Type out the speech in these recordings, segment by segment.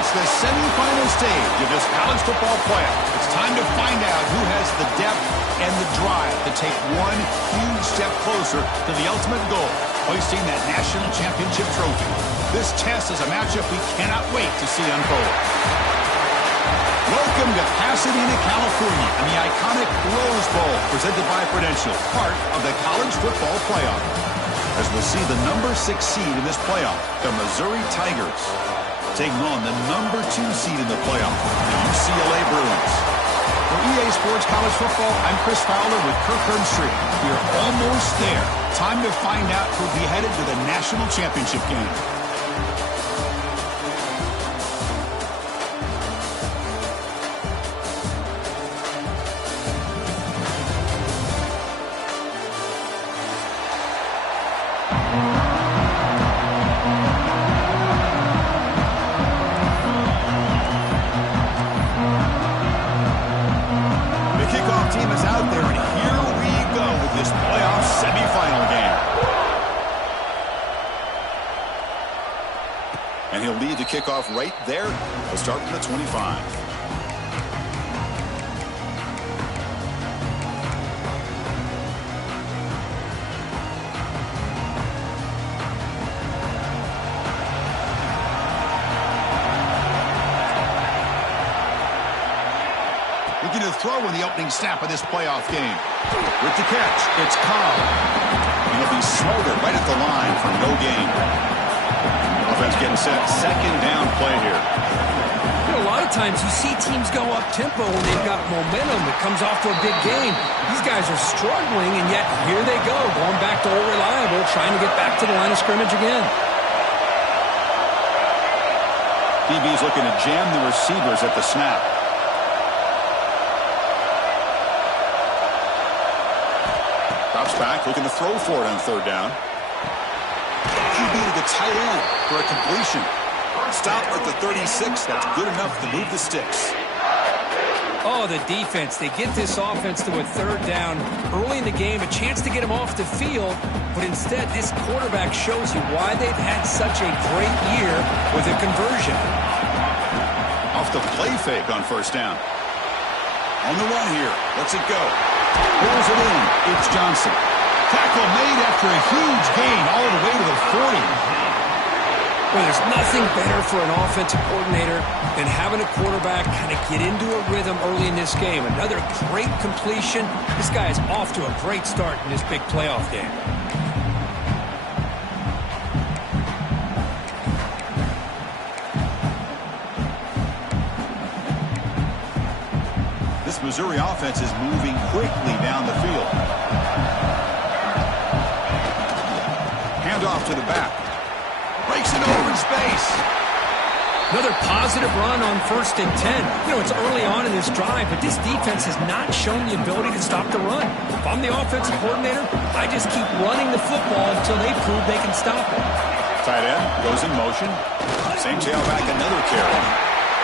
reached the semifinal stage of this college football playoff. It's time to find out who has the depth and the drive to take one huge step closer to the ultimate goal, hoisting that national championship trophy. This test is a matchup we cannot wait to see unfold. Welcome to Pasadena, California, and the iconic Rose Bowl, presented by Prudential, part of the college football playoff. As we'll see the number 6 seed in this playoff, the Missouri Tigers, taking on the number 2 seed in the playoff, the UCLA Bruins. For EA Sports College Football, I'm Chris Fowler with Kirk Herbstreit. We are almost there. Time to find out who'll be headed to the national championship game. And he'll lead the kickoff right there. He'll start from the 25. Looking to throw in the opening snap of this playoff game. With the catch, it's Cobb. And he'll be smothered right at the line for no gain. Offense getting set. Second down play here. You know, a lot of times you see teams go up-tempo when they've got momentum that comes off to a big game. These guys are struggling, and yet here they go, going back to old reliable, trying to get back to the line of scrimmage again. DB's looking to jam the receivers at the snap. Drops back, looking to throw for it on third down. QB to the tight end for a completion. Stop at the 36. That's good enough to move the sticks. Oh, the defense. They get this offense to a third down early in the game, a chance to get them off the field, but instead this quarterback shows you why they've had such a great year with a conversion. Off the play fake on first down. On the run here. Lets it go. Pulls it in. It's Johnson. Tackle made after a huge gain all the way to the 40. Well, there's nothing better for an offensive coordinator than having a quarterback kind of get into a rhythm early in this game. Another great completion. This guy is off to a great start in this big playoff game. This Missouri offense is moving quickly down the field. Off to the back. Breaks it over in space. Another positive run on 1st and 10. You know, it's early on in this drive, but this defense has not shown the ability to stop the run. If I'm the offensive coordinator, I just keep running the football until they prove they can stop it. Tight end goes in motion. Same tailback, another carry.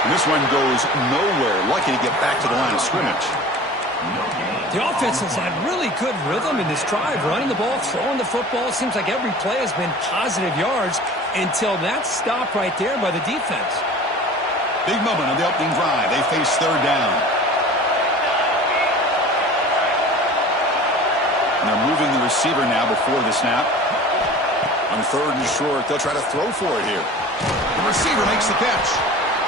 And this one goes nowhere. Lucky to get back to the line of scrimmage. The offense has had really good rhythm in this drive, running the ball, throwing the football. It seems like every play has been positive yards until that stop right there by the defense. Big moment of the opening drive. They face third down. And they're moving the receiver now before the snap. On third and short, they'll try to throw for it here. The receiver makes the catch.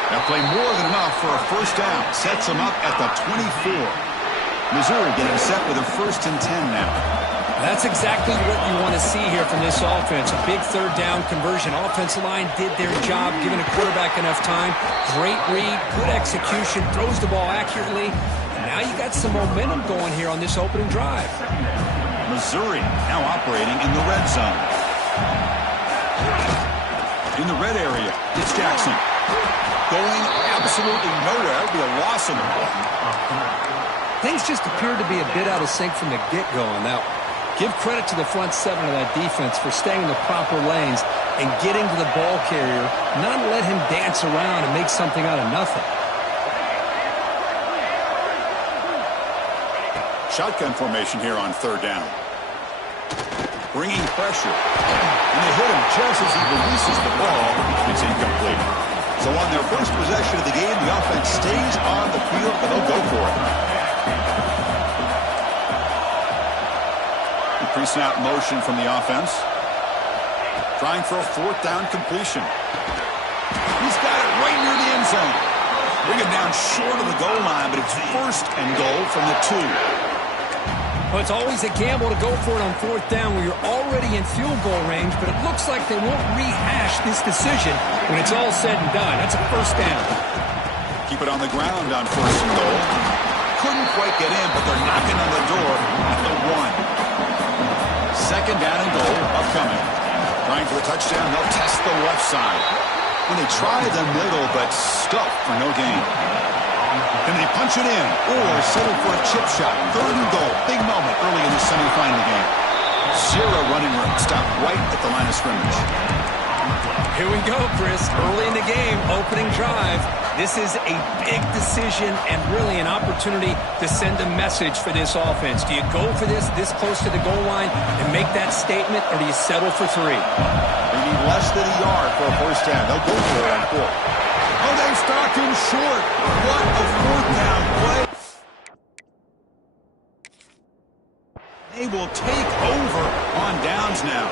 They'll play more than enough for a first down. Sets them up at the 24. Missouri getting set with a 1st and 10 now. That's exactly what you want to see here from this offense. A big third down conversion. Offensive line did their job, giving a quarterback enough time. Great read, good execution, throws the ball accurately. And now you got some momentum going here on this opening drive. Missouri now operating in the red zone. In the red area, it's Jackson. Going absolutely nowhere. It'll be a loss of the ball. Things just appeared to be a bit out of sync from the get-go on that one. Give credit to the front seven of that defense for staying in the proper lanes and getting to the ball carrier, not let him dance around and make something out of nothing. Shotgun formation here on third down. Bringing pressure. And they hit him just as he releases the ball. It's incomplete. So on their first possession of the game, the offense stays on the field, and they'll go for it. Pre-snap motion from the offense. Trying for a fourth down completion. He's got it right near the end zone. Bring it down short of the goal line, but it's first and goal from the 2. Well, it's always a gamble to go for it on fourth down when you're already in field goal range, but it looks like they won't rehash this decision when it's all said and done. That's a first down. Keep it on the ground on first and goal. Couldn't quite get in, but they're knocking on the door at the 1. Second down and goal upcoming. Trying for the touchdown, they'll test the left side. When they try the middle, but stuff for no gain. Can they punch it in or settle for a chip shot? Third and goal. Big moment early in the semifinal game. Zero running room. Stop right at the line of scrimmage. Here we go, Chris. Early in the game, opening drive. This is a big decision and really an opportunity to send a message for this offense. Do you go for this close to the goal line and make that statement, or do you settle for 3? They need less than a yard for a first down. They'll go for it on 4. Oh, they stopped him short. What a fourth down play. They will take over on downs now.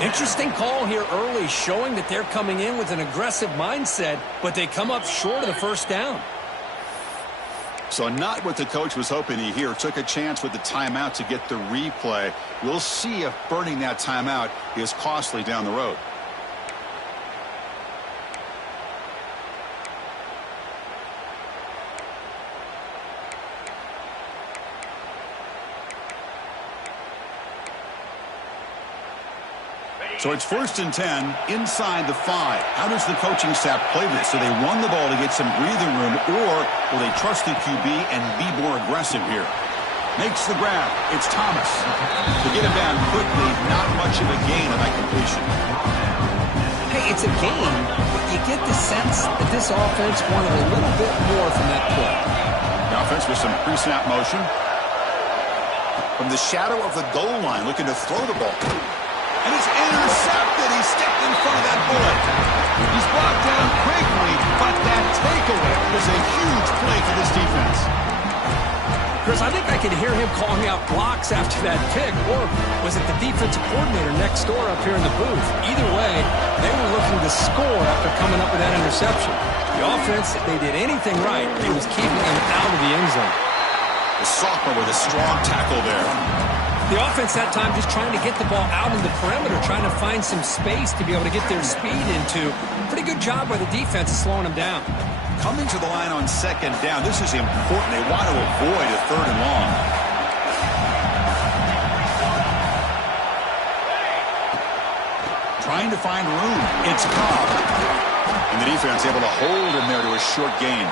Interesting call here early, showing that they're coming in with an aggressive mindset, but they come up short of the first down. So not what the coach was hoping to hear. Took a chance with the timeout to get the replay. We'll see if burning that timeout is costly down the road. So it's first and 10 inside the 5. How does the coaching staff play this? Do they run the ball to get some breathing room, or will they trust the QB and be more aggressive here? Makes the grab. It's Thomas. To get him down quickly, not much of a gain on that completion. Hey, it's a gain, but you get the sense that this offense wanted a little bit more from that play. The offense with some pre-snap motion. From the shadow of the goal line, looking to throw the ball. And it's intercepted. He stepped in front of that bullet. He's brought down quickly, but that takeaway was a huge play for this defense. Chris, I think I could hear him calling out blocks after that pick, or was it the defensive coordinator next door up here in the booth? Either way, they were looking to score after coming up with that interception. The offense, if they did anything right, it was keeping them out of the end zone. The sophomore with a strong tackle there. The offense that time just trying to get the ball out in the perimeter, trying to find some space to be able to get their speed into. Pretty good job by the defense slowing them down. Coming to the line on second down, this is important. They want to avoid a third and long. Trying to find room. It's Cobb. And the defense able to hold him there to a short gain.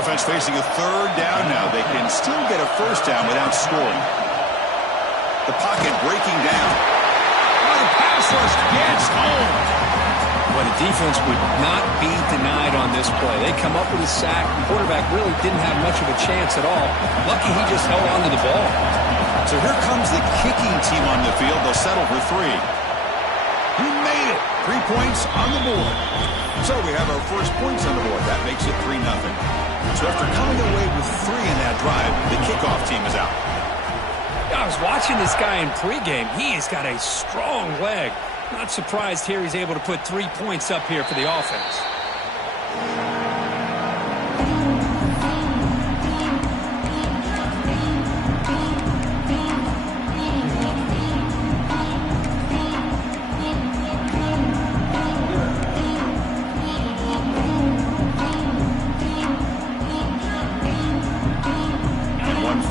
Offense facing a third down now. They can still get a first down without scoring. The pocket breaking down. Oh, the pass rush gets home. Well, the defense would not be denied on this play. They come up with a sack. The quarterback really didn't have much of a chance at all. Lucky he just held on to the ball. So here comes the kicking team on the field. They'll settle for 3. He made it. 3 points on the board. So we have our first points on the board. That makes it 3-0. So after coming away with 3 in that drive, the kickoff team is out. I was watching this guy in pregame. He's got a strong leg. Not surprised here he's able to put 3 points up here for the offense.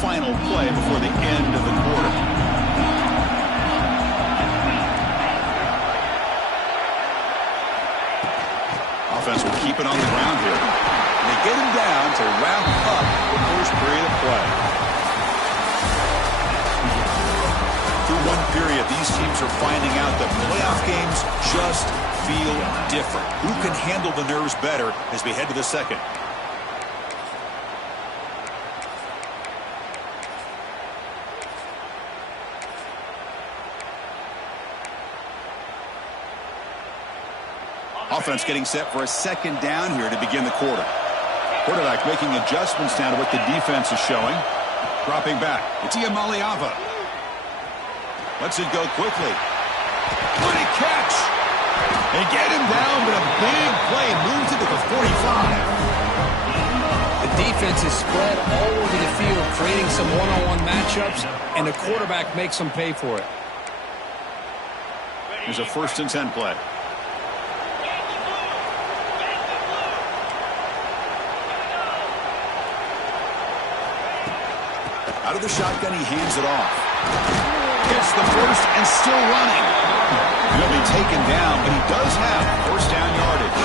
Final play before the end of the quarter. Offense will keep it on the ground here. And they get him down to wrap up the first period of play. Through one period, these teams are finding out that playoff games just feel different. Who can handle the nerves better as we head to the second? Offense getting set for a second down here to begin the quarter. Quarterback making adjustments down to what the defense is showing. Dropping back. It's Maliava. Lets it go quickly. What a catch! They get him down, but a big play moves it to the 45. The defense is spread all over the field, creating some one-on-one matchups, and the quarterback makes them pay for it. Here's a 1st and 10 play. Out of the shotgun, he hands it off. Gets the first and still running. He'll be taken down, but he does have 1st down yardage.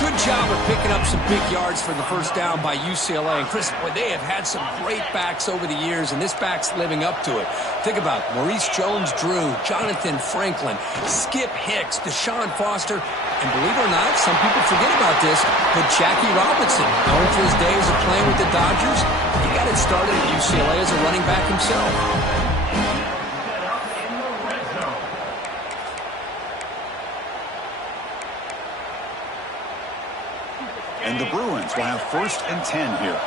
Good job of picking up some big yards for the 1st down by UCLA. And Chris, boy, they have had some great backs over the years, and this back's living up to it. Think about Maurice Jones-Drew, Jonathan Franklin, Skip Hicks, Deshaun Foster, and believe it or not, some people forget about this, but Jackie Robinson, known for his days of playing with the Dodgers, he got it started at UCLA as a running back himself. And the Bruins will have 1st and 10 here.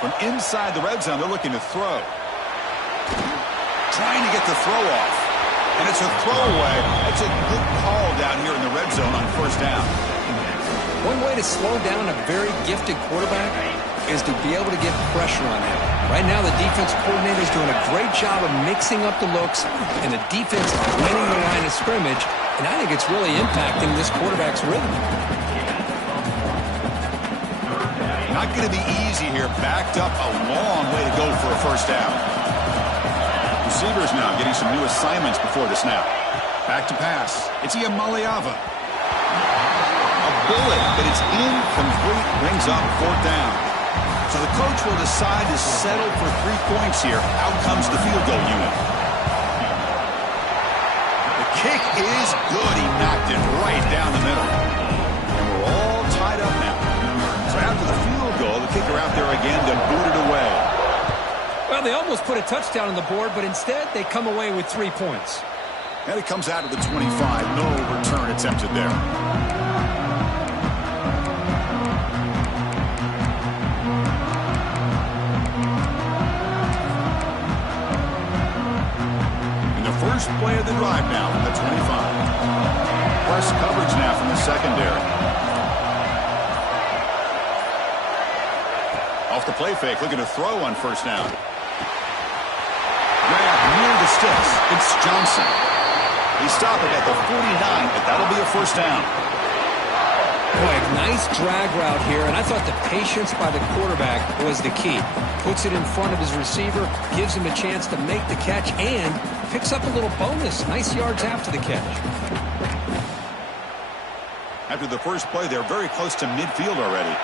From inside the red zone, they're looking to throw. Trying to get the throw off. And it's a throwaway. It's a good call down here in the red zone on 1st down. One way to slow down a very gifted quarterback is to be able to get pressure on him. Right now, the defense coordinator is doing a great job of mixing up the looks, and the defense is winning the line of scrimmage, and I think it's really impacting this quarterback's rhythm. Not going to be easy here. Backed up a long way to go for a 1st down. Receivers now getting some new assignments before the snap. Back to pass. It's Maliava. Bullet, but it's incomplete, brings up 4th down. So the coach will decide to settle for 3 points here. Out comes the field goal unit. The kick is good. He knocked it right down the middle. And we're all tied up now. So after the field goal, the kicker out there again to boot it away. Well, they almost put a touchdown on the board, but instead they come away with 3 points. And it comes out of the 25. No return attempted there. First play of the drive now from the 25. Press coverage now from the secondary. Off the play fake, looking to throw on 1st down. Grab near the sticks. It's Johnson. He stopped it at the 49, but that'll be a 1st down. Boy, nice drag route here, and I thought the patience by the quarterback was the key. Puts it in front of his receiver, gives him a chance to make the catch, and picks up a little bonus. Nice yards after the catch. After the first play, they're very close to midfield already.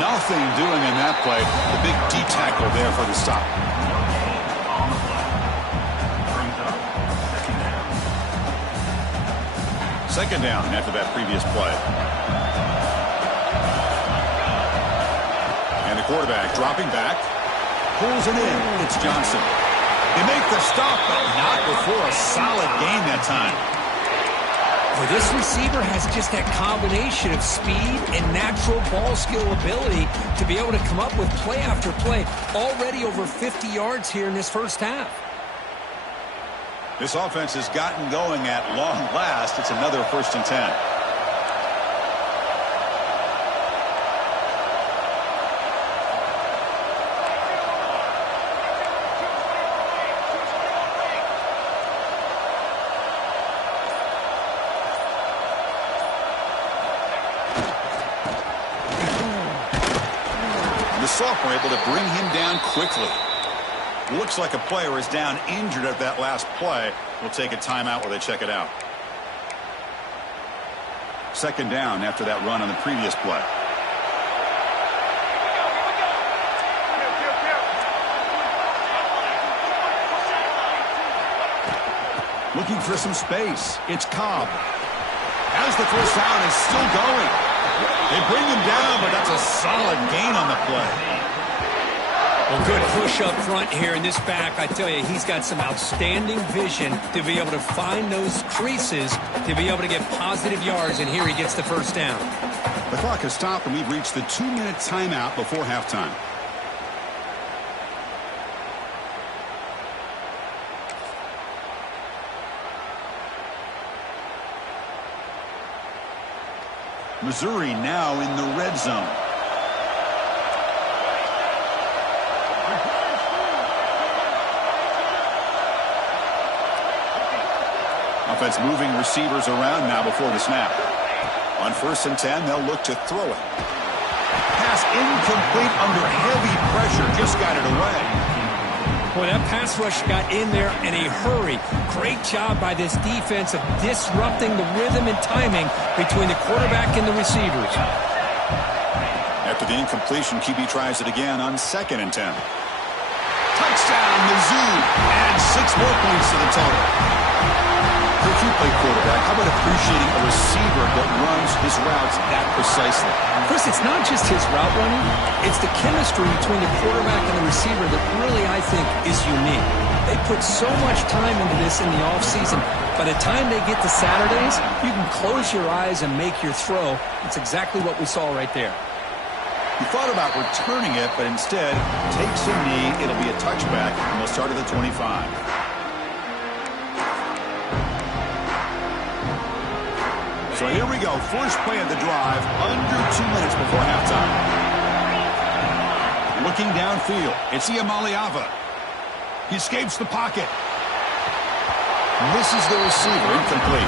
Nothing doing in that play. The big D tackle there for the stop. Second down after that previous play. And the quarterback dropping back. Pulls it in. It's Johnson. They make the stop, but not before a solid gain that time. Well, this receiver has just that combination of speed and natural ball skill ability to be able to come up with play after play. Already over 50 yards here in this 1st half. This offense has gotten going at long last. It's another 1st and 10. Sophomore able to bring him down quickly. Looks like a player is down injured at that last play. We'll take a timeout while they check it out. Second down after that run on the previous play. Looking for some space. It's Cobb. As the first down is still going. They bring him down, but that's a solid gain on the play. Well, good push up front here in this back. I tell you, he's got some outstanding vision to be able to find those creases, to be able to get positive yards, and here he gets the first down. The clock has stopped, and we've reached the 2-minute timeout before halftime. Missouri now in the red zone. Offense moving receivers around now before the snap. On 1st and 10, they'll look to throw it. Pass incomplete under heavy pressure. Just got it away. Boy, that pass rush got in there in a hurry. Great job by this defense of disrupting the rhythm and timing between the quarterback and the receivers. After the incompletion, QB tries it again on 2nd and 10. Touchdown, Mizzou. And 6 more points to the total. If you play quarterback, how about appreciating a receiver that runs his routes that precisely? Chris, it's not just his route running. It's the chemistry between the quarterback and the receiver that really, I think, is unique. They put so much time into this in the offseason. By the time they get to Saturdays, you can close your eyes and make your throw. It's exactly what we saw right there. He thought about returning it, but instead takes a knee. It'll be a touchback, and they'll start at the 25. So here we go. First play of the drive, under 2 minutes before halftime. Looking downfield, it's Iamaleava. He escapes the pocket. Misses the receiver, incomplete.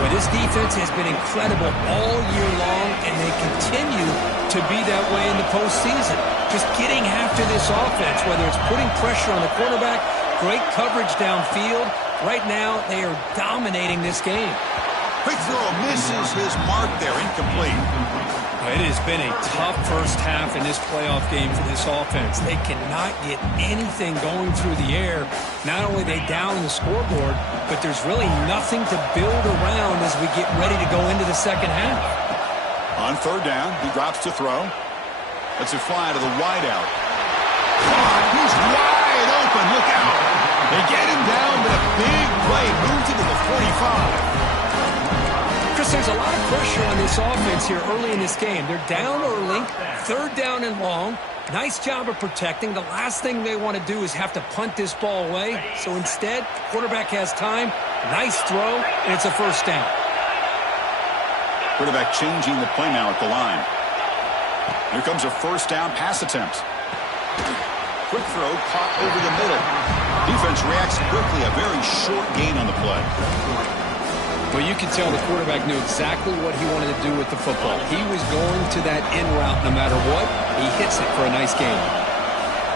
Well, this defense has been incredible all year long, and they continue to be that way in the postseason. Just getting after this offense, whether it's putting pressure on the quarterback, great coverage downfield. Right now, they are dominating this game. Quick throw misses his mark there, incomplete. It has been a tough first half in this playoff game for this offense. They cannot get anything going through the air. Not only are they down in the scoreboard, but there's really nothing to build around as we get ready to go into the second half. On 3rd down, he drops to throw. Lets it fly to the wideout. He's wide open, look out. They get him down, but a big play moves into the 45. Chris, there's a lot of pressure on this offense here early in this game. They're down early, 3rd down and long. Nice job of protecting. The last thing they want to do is have to punt this ball away. So instead, quarterback has time. Nice throw, and it's a first down. Quarterback changing the play now at the line. Here comes a first down pass attempt. Quick throw caught over the middle. Defense reacts quickly. A very short gain on the play. Well, you can tell the quarterback knew exactly what he wanted to do with the football. He was going to that in route no matter what. He hits it for a nice gain.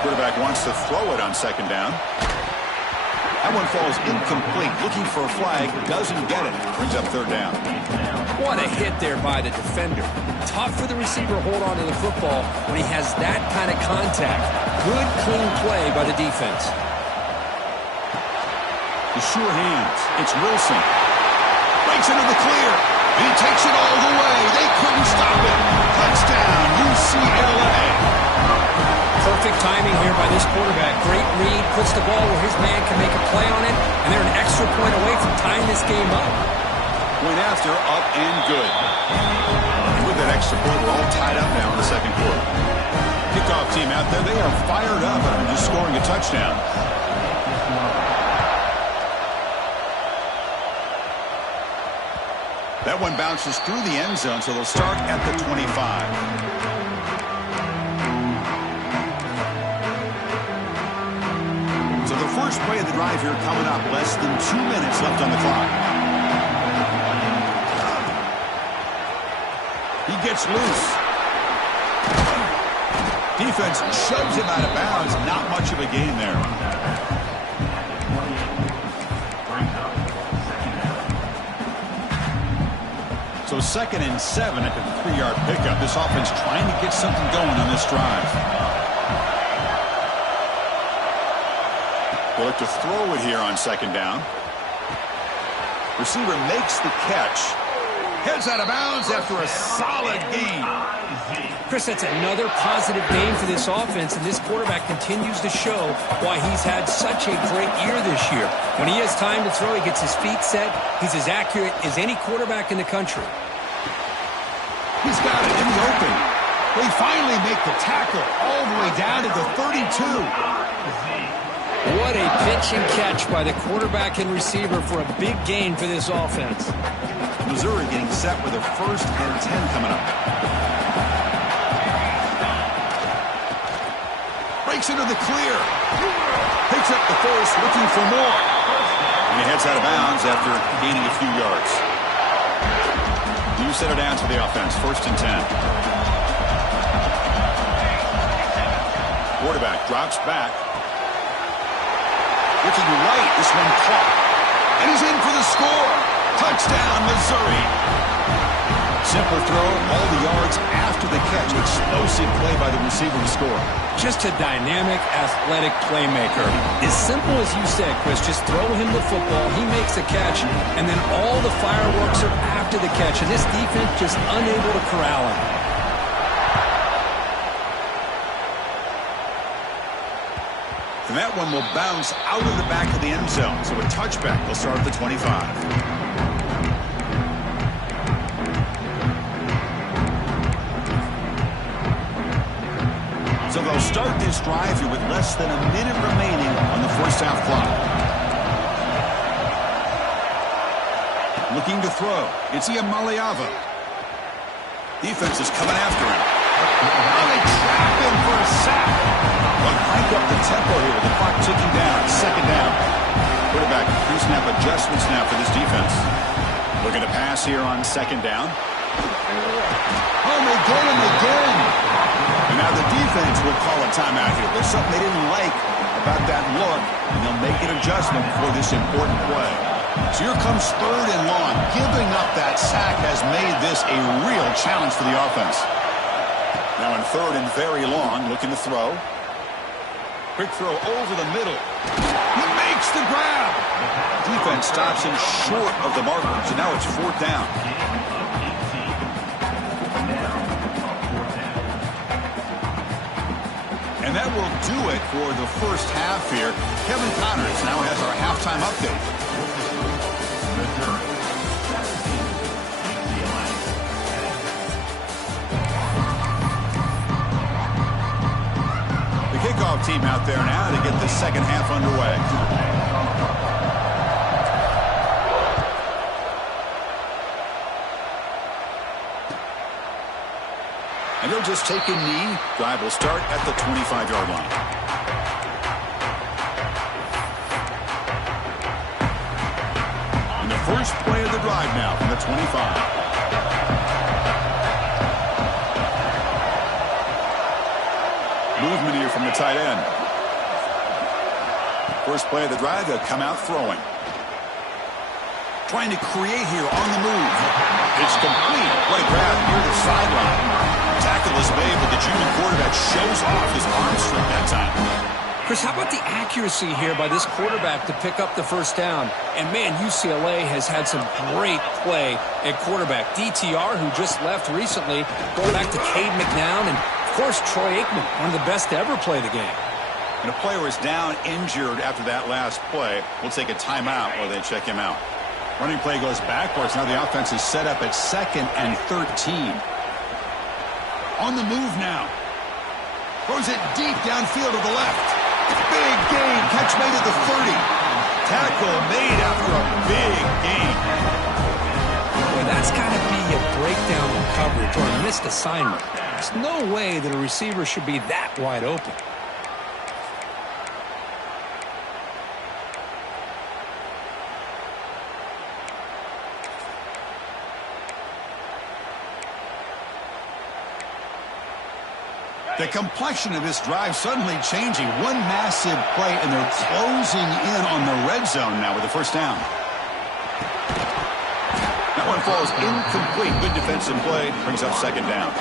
Quarterback wants to throw it on 2nd down. That one falls incomplete. Looking for a flag. Doesn't get it. Brings up 3rd down. What a hit there by the defender. Tough for the receiver to hold on to the football when he has that kind of contact. Good, clean play by the defense. The sure hands. It's Wilson. Breaks into the clear. He takes it all the way. They couldn't stop it. Touchdown, UCLA. Perfect timing here by this quarterback. Great read. Puts the ball where his man can make a play on it. And they're an extra point away from tying this game up. Went after, up and good. And with that extra point, we're all tied up now in the 2nd quarter. Kickoff team out there, they are fired up after just scoring a touchdown. That one bounces through the end zone, so they'll start at the 25. So the first play of the drive here coming up. Less than 2 minutes left on the clock. He gets loose. Defense shoves him out of bounds. Not much of a gain there. So 2nd and 7 at the 3-yard pickup. This offense trying to get something going on this drive. They look to throw it here on 2nd down. Receiver makes the catch. Heads out of bounds after a solid gain. Chris, that's another positive game for this offense, and this quarterback continues to show why he's had such a great year this year. When he has time to throw, he gets his feet set. He's as accurate as any quarterback in the country. He's got it in the open. They finally make the tackle all the way down to the 32. What a pitch and catch by the quarterback and receiver for a big gain for this offense. Missouri getting set with a 1st and 10 coming up. Breaks into the clear. Picks up the first, looking for more. And he heads out of bounds after gaining a few yards. You set it down to the offense, 1st and 10. Quarterback drops back. Looking right, this one caught. And he's in for the score. Touchdown, Missouri. Simple throw, all the yards after the catch. Explosive play by the receiver to score. Just a dynamic, athletic playmaker. As simple as you said, Chris, just throw him the football, he makes the catch, and then all the fireworks are after the catch. And this defense just unable to corral him. And that one will bounce out of the back of the end zone. So a touchback will start at the 25. So they'll start this drive here with less than a minute remaining on the first half clock. Looking to throw. It's Iamaleava. Defense is coming after him. Now they trap him for a sack. They'll crank up the tempo here with the clock ticking down. 2nd down. Quarterback pre-snap adjustments now for this defense. Looking to pass here on 2nd down. Oh, they get him again. And now the defense will call a timeout here. There's something they didn't like about that look, and they'll make an adjustment for this important play. So here comes 3rd and long. Giving up that sack has made this a real challenge for the offense. Now in 3rd and very long, looking to throw. Quick throw over the middle. He makes the grab. Defense stops him short of the marker, so now it's 4th down. And that will do it for the first half here. Kevin Connors now has our halftime update. The kickoff team out there now to get the second half underway. And they'll just take a knee. Drive will start at the 25-yard line. And the first play of the drive now from the 25. Movement here from the tight end. First play of the drive, they'll come out throwing. Trying to create here on the move. It's complete. What a grab near the sideline. Tackle is made, but the junior quarterback shows off his arm strength that time. Chris, how about the accuracy here by this quarterback to pick up the first down? And, man, UCLA has had some great play at quarterback. DTR, who just left recently, going back to Cade McNown, and, of course, Troy Aikman, one of the best to ever play the game. And a player is down injured after that last play. We'll take a timeout while they check him out. Running play goes backwards. Now the offense is set up at 2nd and 13. On the move now. Throws it deep downfield to the left. Big gain. Catch made at the 30. Tackle made after a big gain. Boy, that's got to be a breakdown in coverage or a missed assignment. There's no way that a receiver should be that wide open. The complexion of this drive suddenly changing. One massive play, and they're closing in on the red zone now with the first down. That one falls incomplete. Good defensive play. Brings up 2nd down.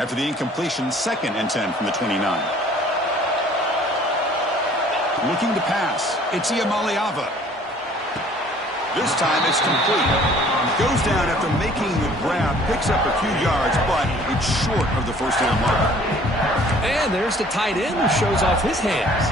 After the incompletion, 2nd and 10 from the 29. Looking to pass. It's Iamaleava. This time it's complete. Goes down after making the grab, picks up a few yards, but it's short of the first down mark. And there's the tight end who shows off his hands.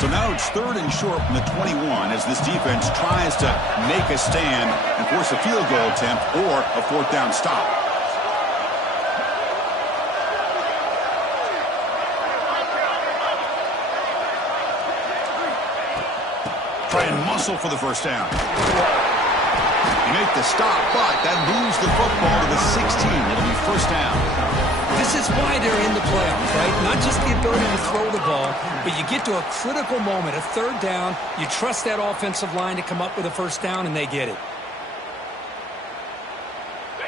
So now it's 3rd and short from the 21 as this defense tries to make a stand and force a field goal attempt or a 4th down stop. Try and muscle for the first down. You make the stop, but that moves the football to the 16. It'll be first down. This is why they're in the playoffs, right? Not just the ability to throw the ball, but you get to a critical moment, a 3rd down. You trust that offensive line to come up with a first down, and they get it.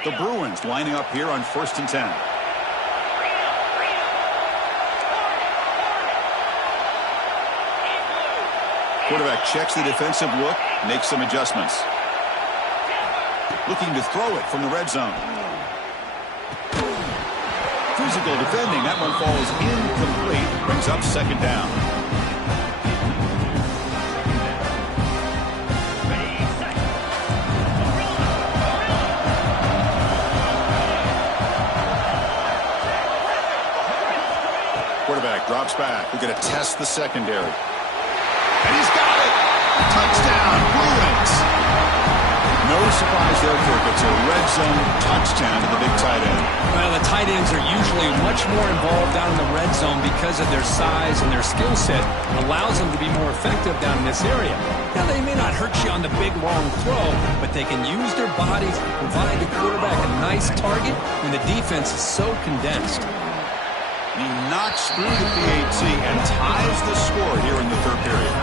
The Bruins lining up here on 1st and 10. Quarterback checks the defensive look, makes some adjustments. Looking to throw it from the red zone. Physical defending. That one falls incomplete. Brings up 2nd down. Quarterback drops back. We're going to test the secondary. And he's got it. Touchdown, Bruins. No surprise there, Kirk. It's a red zone touchdown to the big tight end. Well, the tight ends are usually much more involved down in the red zone because of their size and their skill set. Allows them to be more effective down in this area. Now, they may not hurt you on the big, long throw, but they can use their bodies to provide the quarterback a nice target when the defense is so condensed. He knocks through the PAT and ties the score here in the 3rd period.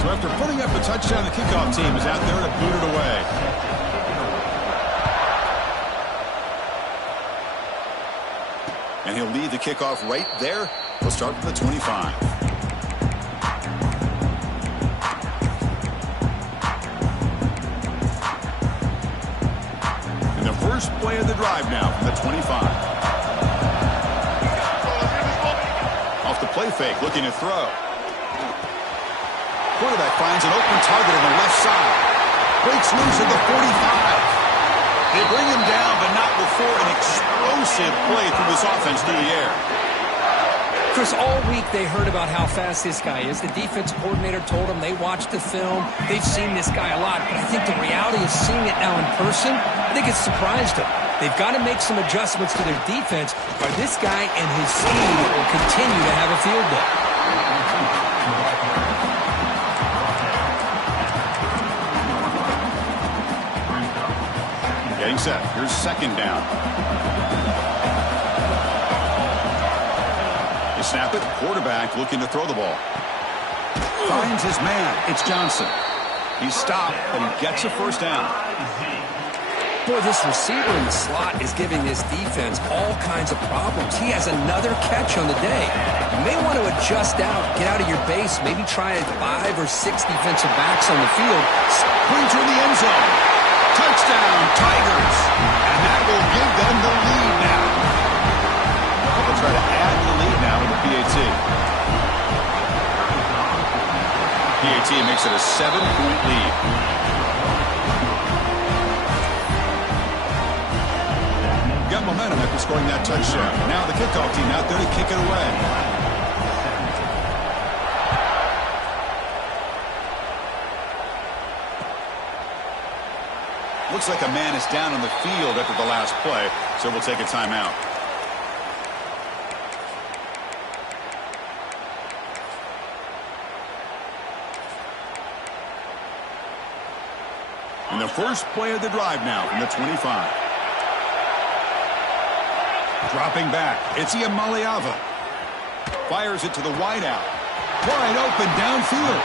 So after putting up a touchdown, the kickoff team is out there to boot it away. And he'll lead the kickoff right there. He'll start from the 25. And the first play of the drive now from the 25. Off the play fake, looking to throw. Quarterback finds an open target on the left side. Breaks loose at the 45. They bring him down, but not before an explosive play through this offense through the air. Chris, all week they heard about how fast this guy is. The defensive coordinator told them they watched the film. They've seen this guy a lot, but I think the reality of seeing it now in person, I think it's surprised them. They've got to make some adjustments to their defense, or this guy and his scheme will continue to have a field day. Getting set. Here's 2nd down. They snap it. Quarterback looking to throw the ball. Finds his man. It's Johnson. He's stopped, but he gets a first down. Boy, this receiver in the slot is giving this defense all kinds of problems. He has another catch on the day. You may want to adjust out, get out of your base, maybe try 5 or 6 defensive backs on the field. Sprint through the end zone. Touchdown, Tigers. And that will give them the lead now. They'll try to add the lead now with the PAT. PAT makes it a 7-point lead. Got momentum after scoring that touchdown. Now the kickoff team out there to kick it away. Looks like a man is down on the field after the last play, so we'll take a timeout. And the first play of the drive now from the 25. Dropping back, it's Iamaleava. Fires it to the wideout. Wide open downfield.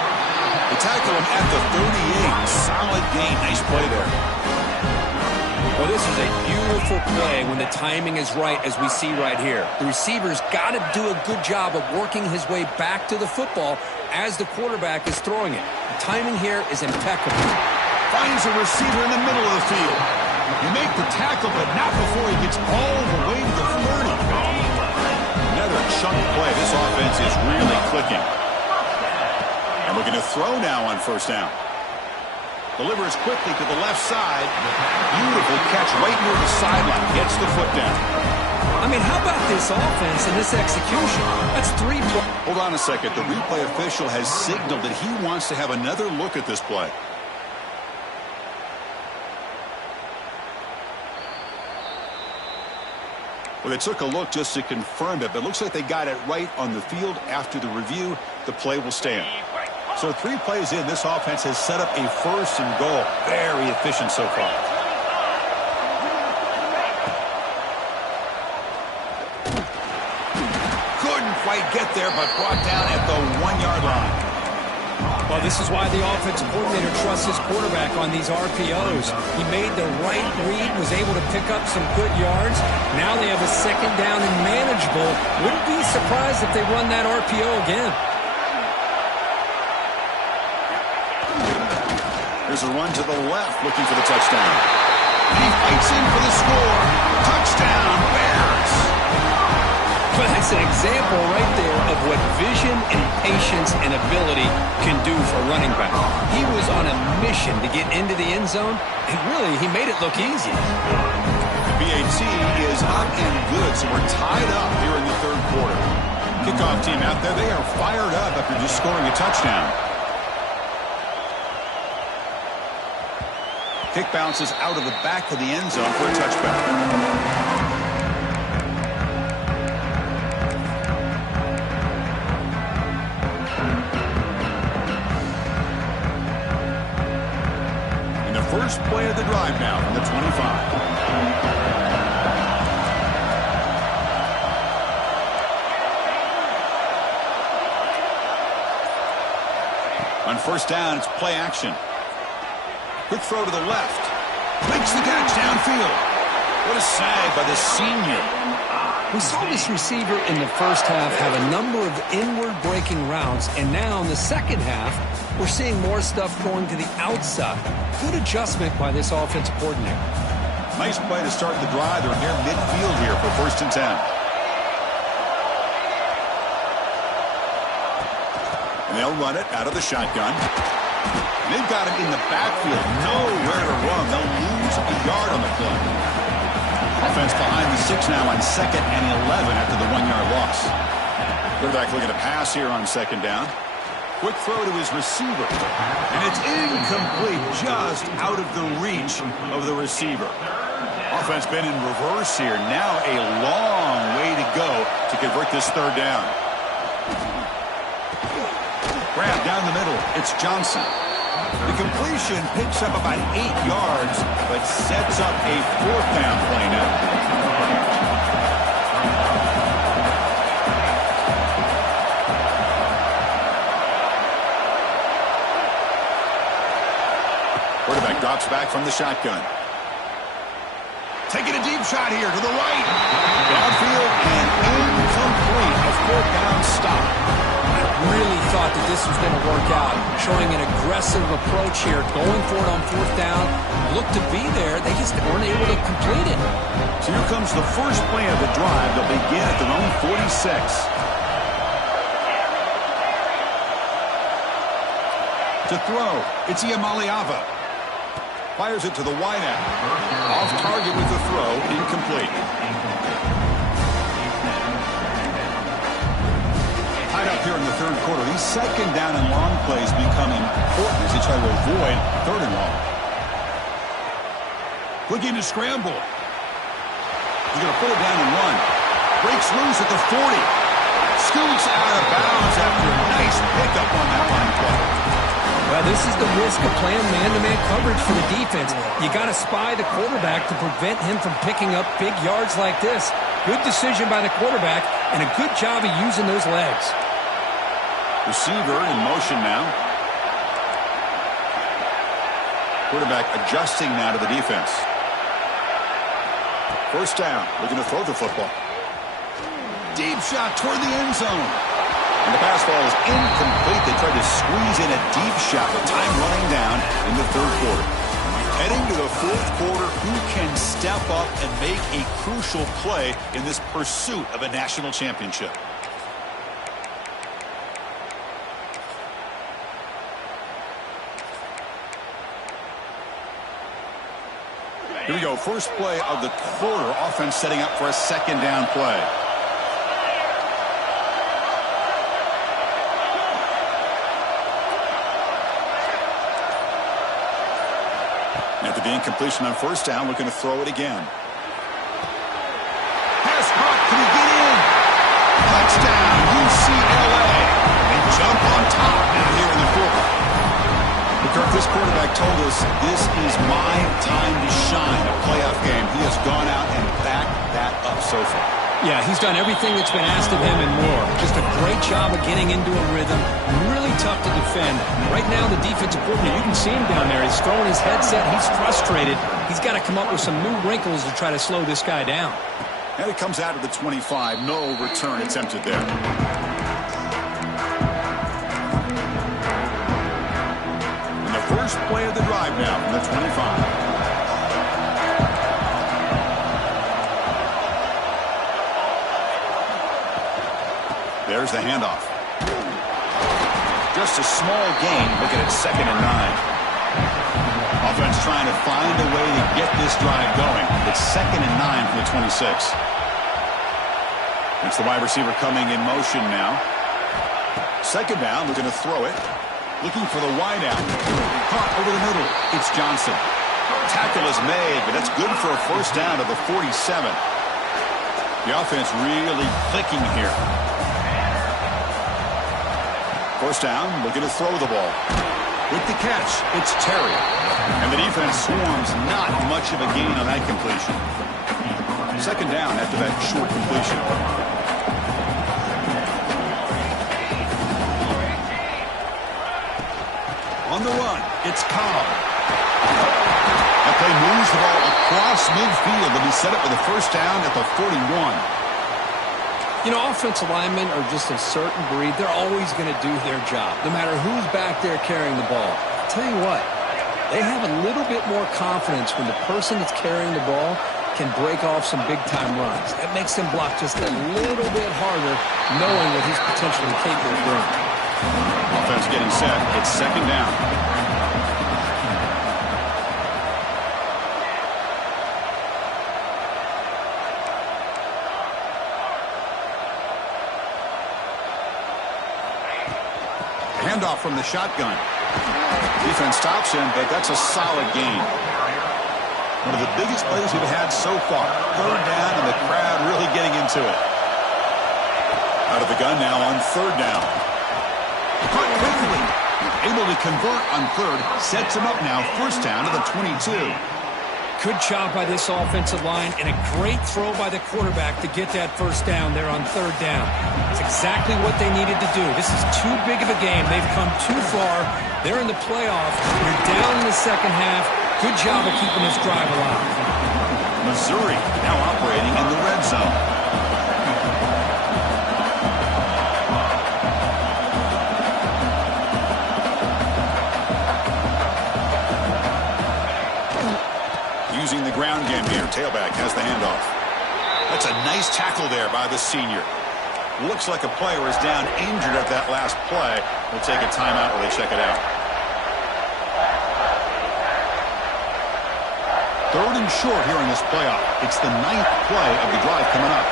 They tackle him at the 38. Solid gain. Nice play there. Well, this is a beautiful play when the timing is right, as we see right here. The receiver's got to do a good job of working his way back to the football as the quarterback is throwing it. The timing here is impeccable. Finds a receiver in the middle of the field. You make the tackle, but not before he gets all the way to the 30. Another chunk play. This offense is really clicking. And we're going to throw now on first down. Delivers quickly to the left side. Beautiful catch right near the sideline. Gets the foot down. I mean, how about this offense and this execution? That's 3 plays. Hold on a second. The replay official has signaled that he wants to have another look at this play. Well, they took a look just to confirm it, but it looks like they got it right on the field. After the review, the play will stand. So 3 plays in, this offense has set up a first and goal. Very efficient so far. Couldn't quite get there, but brought down at the 1-yard line. Well, this is why the offensive coordinator trusts his quarterback on these RPOs. He made the right read, was able to pick up some good yards. Now they have a second down and manageable. Wouldn't be surprised if they run that RPO again. There's a run to the left, looking for the touchdown. And he fights in for the score. Touchdown, Bears. But that's an example right there of what vision and patience and ability can do for running back. He was on a mission to get into the end zone, and really, he made it look easy. The BAT is up and good, so we're tied up here in the third quarter. Kickoff team out there, they are fired up after just scoring a touchdown. Kick bounces out of the back of the end zone for a touchback. First play of the drive now from the 25. On first down, it's play action. Quick throw to the left. Makes the catch downfield. What a save by the senior. We saw this receiver in the first half have a number of inward breaking routes, and now in the second half, we're seeing more stuff going to the outside. Good adjustment by this offensive coordinator. Nice play to start the drive. They're near midfield here for first and 10. And they'll run it out of the shotgun. And they've got it in the backfield. Nowhere to run. They'll lose a yard on the play. Offense behind the 6 now on 2nd and 11 after the 1-yard loss. Quarterback looking to pass here on second down. Quick throw to his receiver. And it's incomplete, just out of the reach of the receiver. Offense been in reverse here. Now a long way to go to convert this third down. Grab down the middle. It's Johnson. The completion picks up about 8 yards, but sets up a 4th down play now. Quarterback drops back from the shotgun. Taking a deep shot here to the right. Downfield and incomplete. A 4th down stop. Really thought that this was going to work out, showing an aggressive approach here, going for it on 4th down. Looked to be there, they just weren't able to complete it. So here comes the first play of the drive. They'll begin at their own 46. To throw, it's Iamaleava. Fires it to the wide end. Off target with the throw, incomplete. Tied up here in the third quarter. These second down and long plays become important as they try to avoid 3rd and long. Looking to scramble. He's going to pull it down and run. Breaks loose at the 40. Scoots out of bounds after a nice pickup on that line play. Well, this is the risk of playing man-to-man coverage for the defense. You got to spy the quarterback to prevent him from picking up big yards like this. Good decision by the quarterback, and a good job of using those legs. Receiver in motion now. Quarterback adjusting now to the defense. First down. Looking to throw the football. Deep shot toward the end zone. And the pass ball is incomplete. They tried to squeeze in a deep shot with time running down in the third quarter. Heading to the fourth quarter, who can step up and make a crucial play in this pursuit of a national championship? Here we go. First play of the quarter. Offense setting up for a second down play. After the incompletion on first down, looking to throw it again. Pass caught. Can he get in? Touchdown, UCLA. They jump on top now here in the fourth. Kirk, this quarterback told us this is my time to shine, a playoff game. He has gone out and backed that up so far. Yeah, he's done everything that's been asked of him and more. Just a great job of getting into a rhythm. Really tough to defend. Right now, the defensive coordinator, you can see him down there. He's throwing his headset. He's frustrated. He's got to come up with some new wrinkles to try to slow this guy down. And it comes out of the 25. No return attempted there. And the first play of the drive now from the 25. There's the handoff. Just a small gain. Looking at 2nd and 9. Offense trying to find a way to get this drive going. It's 2nd and 9 from the 26. It's the wide receiver coming in motion now. Second down, looking to throw it. Looking for the wide out. Caught over the middle. It's Johnson. Tackle is made, but that's good for a first down to the 47. The offense really clicking here. First down, looking to throw the ball. With the catch, it's Terry. And the defense swarms, not much of a gain on that completion. Second down after that short completion. On the run, it's Cobb. That play moves the ball across midfield to be set up with a first down at the 41. You know, offensive linemen are just a certain breed. They're always going to do their job, no matter who's back there carrying the ball. I'll tell you what, they have a little bit more confidence when the person that's carrying the ball can break off some big-time runs. That makes them block just a little bit harder, knowing what he's potentially capable of doing. Offense getting set. It's second down. Handoff from the shotgun. Defense stops him, but that's a solid gain. One of the biggest plays we've had so far. Third down, and the crowd really getting into it. Out of the gun now on third down. Caught quickly. Able to convert on third. Sets him up now. First down to the 22. Good job by this offensive line, and a great throw by the quarterback to get that first down there on third down. It's exactly what they needed to do. This is too big of a game. They've come too far. They're in the playoff. You're down in the second half. Good job of keeping this drive alive. Missouri now operating in the red zone. Using the ground game here. Tailback has the handoff. That's a nice tackle there by the senior. Looks like a player is down injured at that last play. We'll take a timeout while they check it out. Third and short here in this playoff. It's the 9th play of the drive coming up.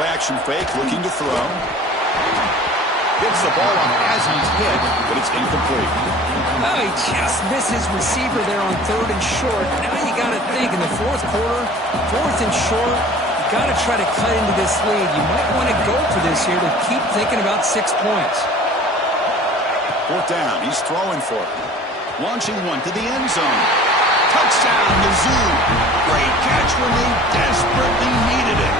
Play action fake, looking to throw. Gets the ball on as he's hit, but it's incomplete. Oh, he just missed his receiver there on third and short. Now you got to think in the fourth quarter, fourth and short, you got to try to cut into this lead. You might want to go for this here to keep thinking about 6 points. Fourth down, he's throwing for it. Launching one to the end zone. Touchdown, Mizzou. Great catch when they desperately needed it.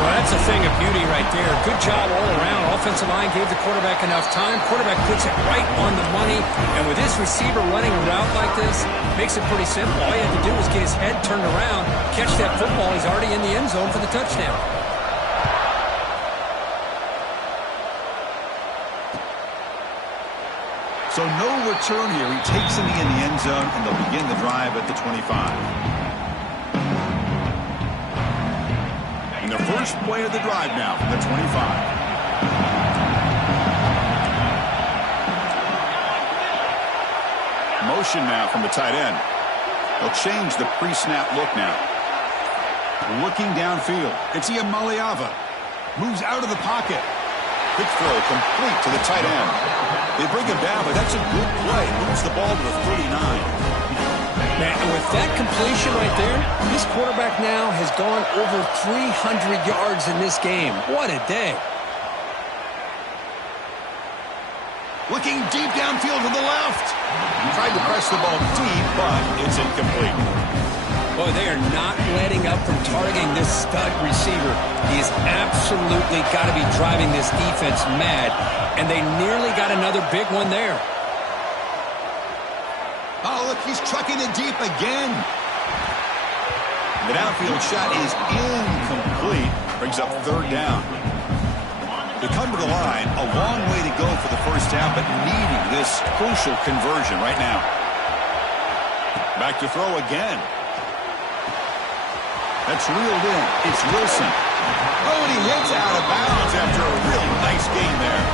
Well, that's a thing of beauty right there. Good job all around. Offensive line gave the quarterback enough time. Quarterback puts it right on the money. And with his receiver running a route like this, makes it pretty simple. All he had to do was get his head turned around, catch that football. He's already in the end zone for the touchdown. So no return here. He takes it in the end zone, and they'll begin the drive at the 25. And their first play of the drive now from the 25. Motion now from the tight end. They'll change the pre-snap look now. Looking downfield. It's Iamaleava. Moves out of the pocket. Quick throw complete to the tight end. They bring him down, but that's a good play. Moves the ball to the 39. Man, with that completion right there, this quarterback now has gone over 300 yards in this game. What a day. Looking deep downfield to the left. Tried to press the ball deep, but it's incomplete. Boy, they are not letting up from targeting this stud receiver. He has absolutely got to be driving this defense mad, and they nearly got another big one there. Oh, look, he's trucking it deep again. The downfield shot is incomplete. Brings up third down. They come to the line, a long way to go for the first down, but needing this crucial conversion right now. Back to throw again. That's reeled in. It's Wilson. Oh, and he hits out of bounds after a really nice game there.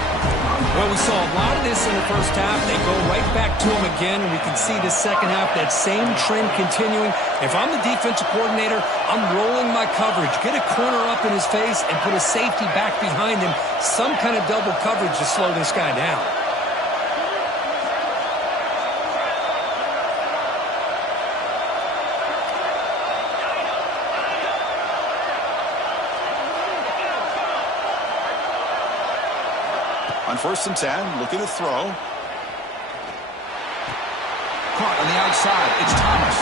Well, we saw a lot of this in the first half. They go right back to him again, and we can see the second half, that same trend continuing. If I'm the defensive coordinator, I'm rolling my coverage. Get a corner up in his face and put a safety back behind him. Some kind of double coverage to slow this guy down. On 1st and 10, looking to throw. Caught on the outside. It's Thomas.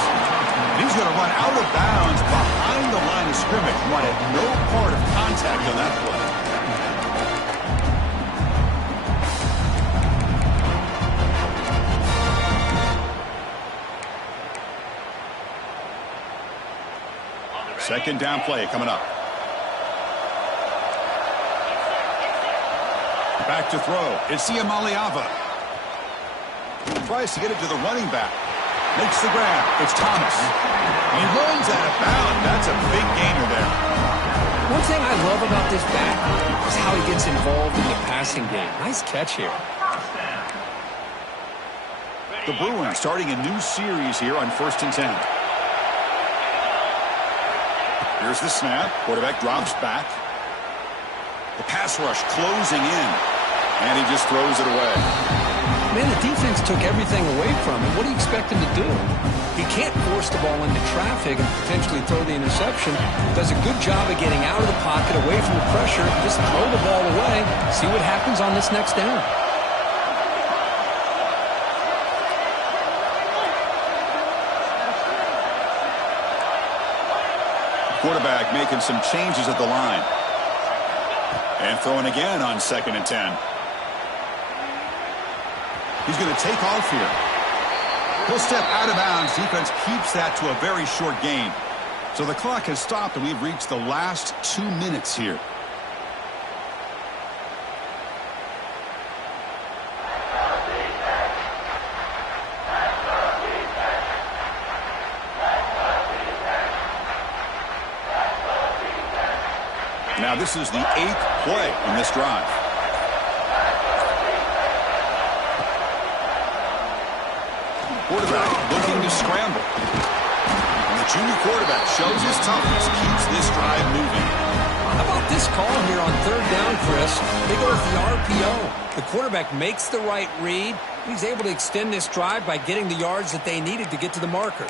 And he's going to run out of bounds behind the line of scrimmage. Wanted no part of contact on that play. Second down play coming up. Back to throw. It's Iamaleava. Tries to get it to the running back. Makes the grab. It's Thomas. And he runs out of bounds. That's a big gainer there. One thing I love about this back is how he gets involved in the passing game. Nice catch here. The Bruins starting a new series here on 1st and 10. Here's the snap. Quarterback drops back. The pass rush closing in. And he just throws it away. Man, the defense took everything away from him. What do you expect him to do? He can't force the ball into traffic and potentially throw the interception. Does a good job of getting out of the pocket, away from the pressure. Just throw the ball away. See what happens on this next down. Quarterback making some changes at the line. And throwing again on 2nd and 10. He's going to take off here. He'll step out of bounds. Defense keeps that to a very short gain. So the clock has stopped, and we've reached the last 2 minutes here. Now this is the 8th play in this drive. Quarterback looking to scramble. And the junior quarterback shows his toughness, keeps this drive moving. How about this call here on 3rd down, Chris? They go with the RPO. The quarterback makes the right read. He's able to extend this drive by getting the yards that they needed to get to the marker.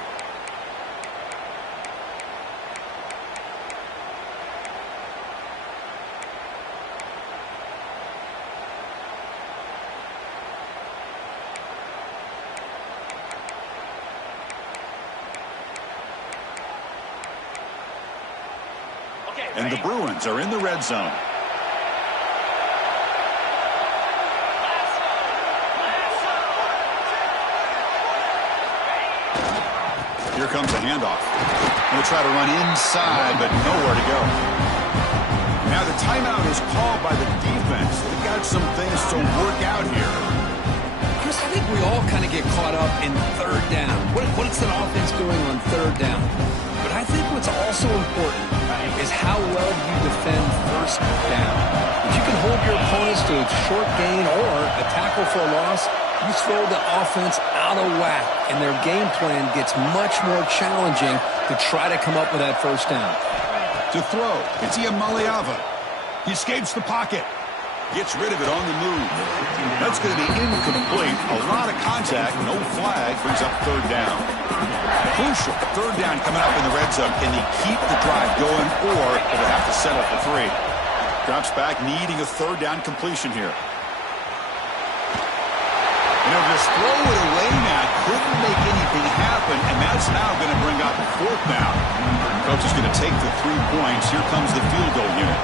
And the Bruins are in the red zone. Here comes a handoff. Going to try to run inside, but nowhere to go. Now the timeout is called by the defense. They've got some things to work out here. Chris, I think we all kind of get caught up in third down. What's an offense doing on third down? But I think what's also important is how well you defend first down. If you can hold your opponents to a short gain or a tackle for a loss, you throw the offense out of whack, and their game plan gets much more challenging to try to come up with that first down. To throw, it's Iamaleava. He escapes the pocket. Gets rid of it on the move. That's going to be incomplete. A lot of contact, no flag, brings up third down. Crucial, third down coming up in the red zone. Can he keep the drive going, or will they have to settle for 3? Drops back, needing a third down completion here. You know, just throw it away now. Couldn't make anything happen, and that's now going to bring up 4th down. Coach is going to take the 3 points. Here comes the field goal unit.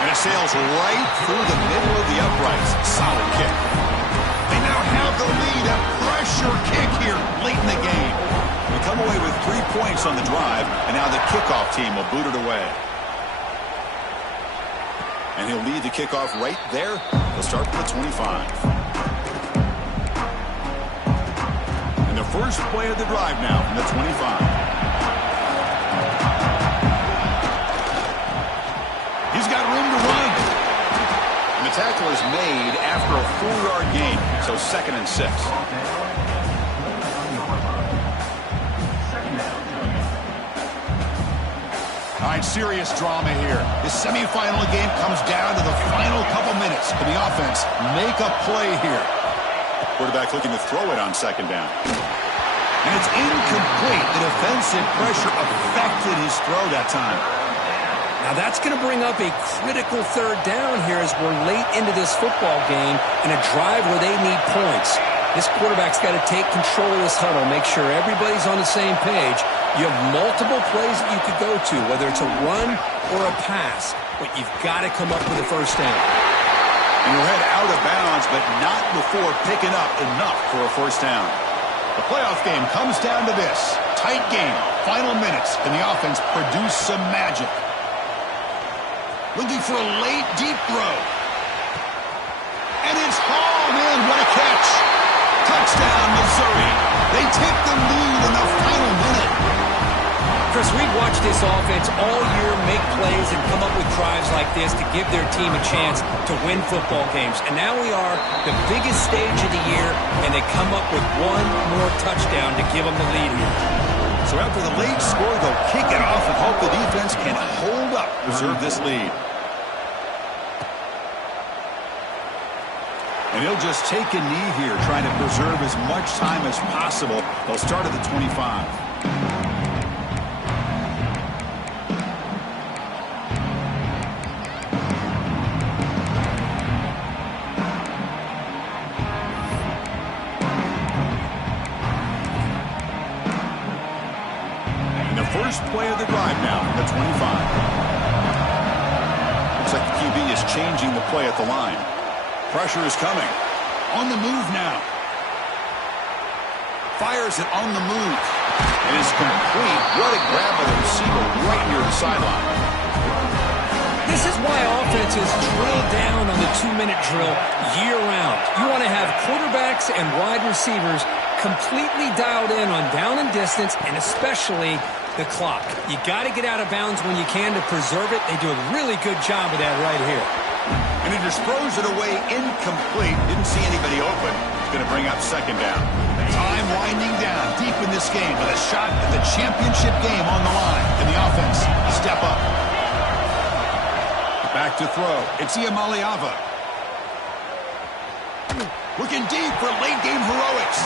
And it sails right through the middle of the uprights. Solid kick. They now have the lead. A pressure kick here late in the game. We come away with 3 points on the drive, and now the kickoff team will boot it away. And he'll lead the kickoff right there. He'll start with the 25. And the first play of the drive now from the 25. He's got room to run. And the tackle is made after a 4-yard gain. So 2nd and 6. All right, serious drama here. The semifinal game comes down to the final couple minutes. Can the offense make a play here? Quarterback looking to throw it on 2nd down. And it's incomplete. The defensive pressure affected his throw that time. Now that's going to bring up a critical third down here as we're late into this football game in a drive where they need points. This quarterback's got to take control of this huddle, make sure everybody's on the same page. You have multiple plays that you could go to, whether it's a run or a pass, but you've got to come up with a first down. And he'll head out of bounds, but not before picking up enough for a first down. The playoff game comes down to this. Tight game, final minutes, and the offense produce some magic. Looking for a late, deep throw. And it's hauled in. What a catch. Touchdown, Missouri. They take the lead in the final minute. Chris, we've watched this offense all year make plays and come up with drives like this to give their team a chance to win football games. And now we are the biggest stage of the year, and they come up with one more touchdown to give them the lead here. So after the late score, they'll kick it off and hope the defense can hold up, preserve this lead. And he'll just take a knee here, trying to preserve as much time as possible. They'll start at the 25. And the first play of the drive now, the 25. Looks like the QB is changing the play at the line. Pressure is coming. On the move now. Fires it on the move. It is complete. What a grab by the receiver right near the sideline. This is why offenses drill down on the 2-minute drill year-round. You want to have quarterbacks and wide receivers completely dialed in on down and distance, and especially the clock. You got to get out of bounds when you can to preserve it. They do a really good job of that right here. And he just throws it away incomplete. Didn't see anybody open. It's going to bring up 2nd down. Time winding down deep in this game with a shot at the championship game on the line. Can the offense step up? Back to throw. It's Iamaleava. Looking deep for late game heroics.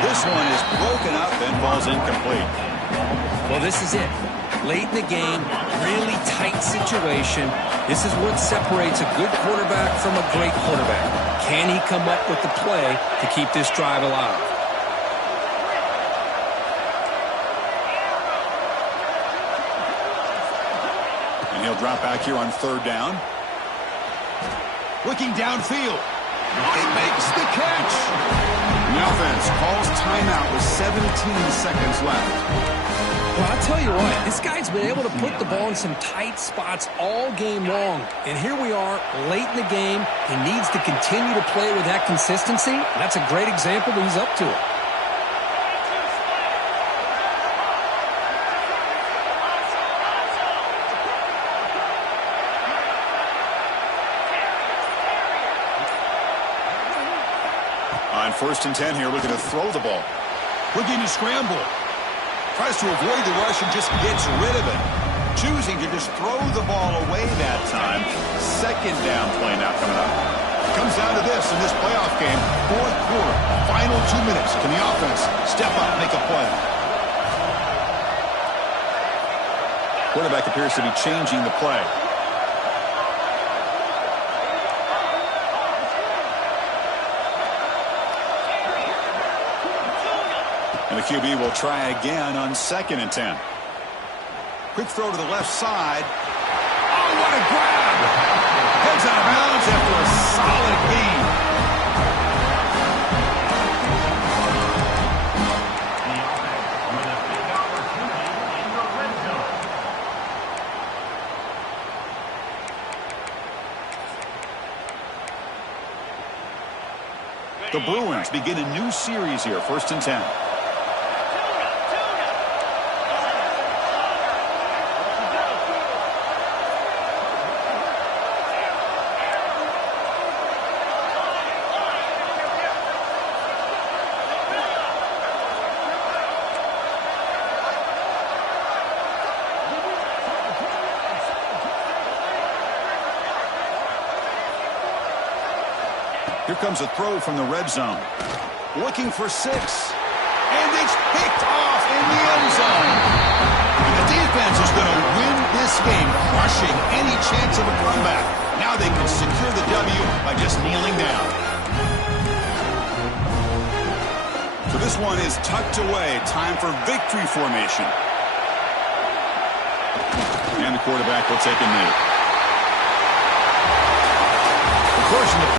This one is broken up and falls incomplete. Well, this is it. Late in the game, really tight situation. This is what separates a good quarterback from a great quarterback. Can he come up with the play to keep this drive alive? he'll drop back here on third down. Looking downfield. He makes the catch. The offense calls timeout with 17 seconds left. Well, I'll tell you what, this guy's been able to put the ball in some tight spots all game long. And here we are, late in the game. He needs to continue to play with that consistency. That's a great example that he's up to it. On 1st and 10 here, looking to throw the ball. Looking to scramble. Tries to avoid the rush and just gets rid of it. Choosing to just throw the ball away that time. 2nd down play now coming up. Comes down to this in this playoff game. 4th quarter, final 2 minutes. Can the offense step up, make a play? Quarterback appears to be changing the play. And the QB will try again on 2nd and 10. Quick throw to the left side. Oh, what a grab! Heads out of bounds after a solid gain. The Bruins begin a new series here, 1st and 10. Here comes a throw from the red zone. Looking for 6. And it's picked off in the end zone. And the defense is going to win this game, crushing any chance of a comeback. Now they can secure the W by just kneeling down. So this one is tucked away. Time for victory formation. And the quarterback will take a knee. Of course,